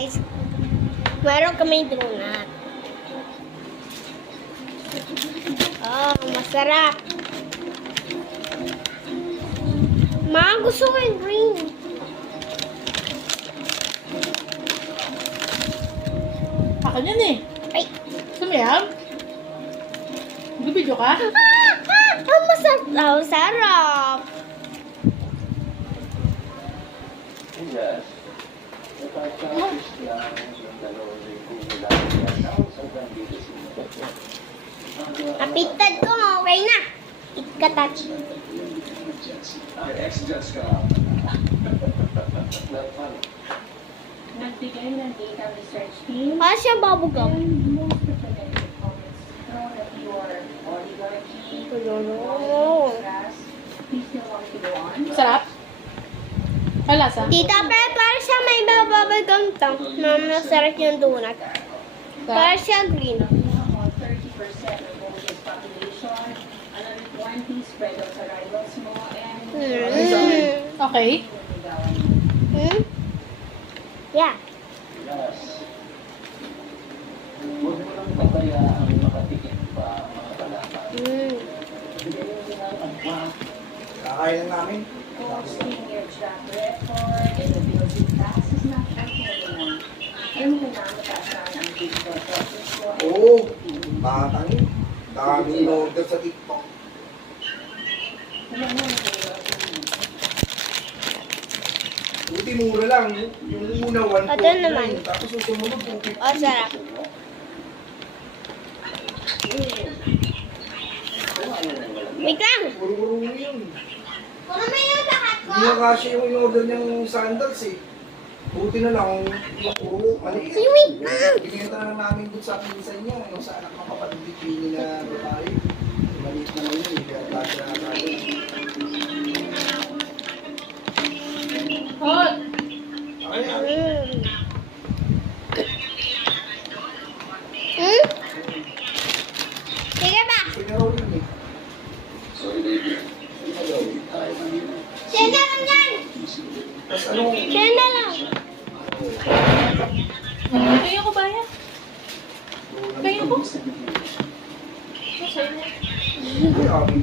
guys, meron kami donut. Oh, masarap. Ma, gusto ko yung green. Akin yan eh. Ay. Gusto mo yan? Nagbibideo ka? Ang masarap. Ang sarap. Yes. Natatakis lang ng dalawang linggo mula yan ang sobrang bilis mo. Kapitad ko, okay na. Ikatouch. Ang ex-judge ka. Not funny. Nagbigay ng data research team Para siyang bubblegum. and most recommended comments know that your oligarchy, Oh. gas, please still want to go on. Sarap? Ang lasa? Tita, pero para siya may bubblegum to. Na masarap yung donut. Para siya green. About 30% of Moses population, another 20 spread out sa rivals mo, and Okay. Hmm? Yeah. Yes. Huwag mo lang pabayaan makatikim pa mga balaman. Bigyan mo nila ang advance. Kakain lang namin. Posting your track record and the bills you pass is not something anymore. Alam mo na mataas ang digital process ko. Oo. Batangin. Daming order sa TikTok. Alam mo, nag-iwan Buti mura lang. Yung una, 149. Ito naman. Tapos yung sumunod, 250. Oh, sarap. Wait lang. Puro-puro mo yun. Kung may yung lahat ko. Hindi na kasi yung in-order niyang sandals eh. Buti na lang yung puro maliit. Wait lang. Binenta na lang namin dun sa pinsan niya. Yung sa anak ng kapatid ni Pini na babae. Maliit na lang yun eh. Kaya lagi na natin. Hot! Okay, Hmm? Sige ba? Pinaraw yun eh. Sorry, baby. Hindi na daw. Tayo kanina. Siya na lang yan. Tapos anong... Siya na lang. Kaya ko bayan. Kaya ko. Ay, amin.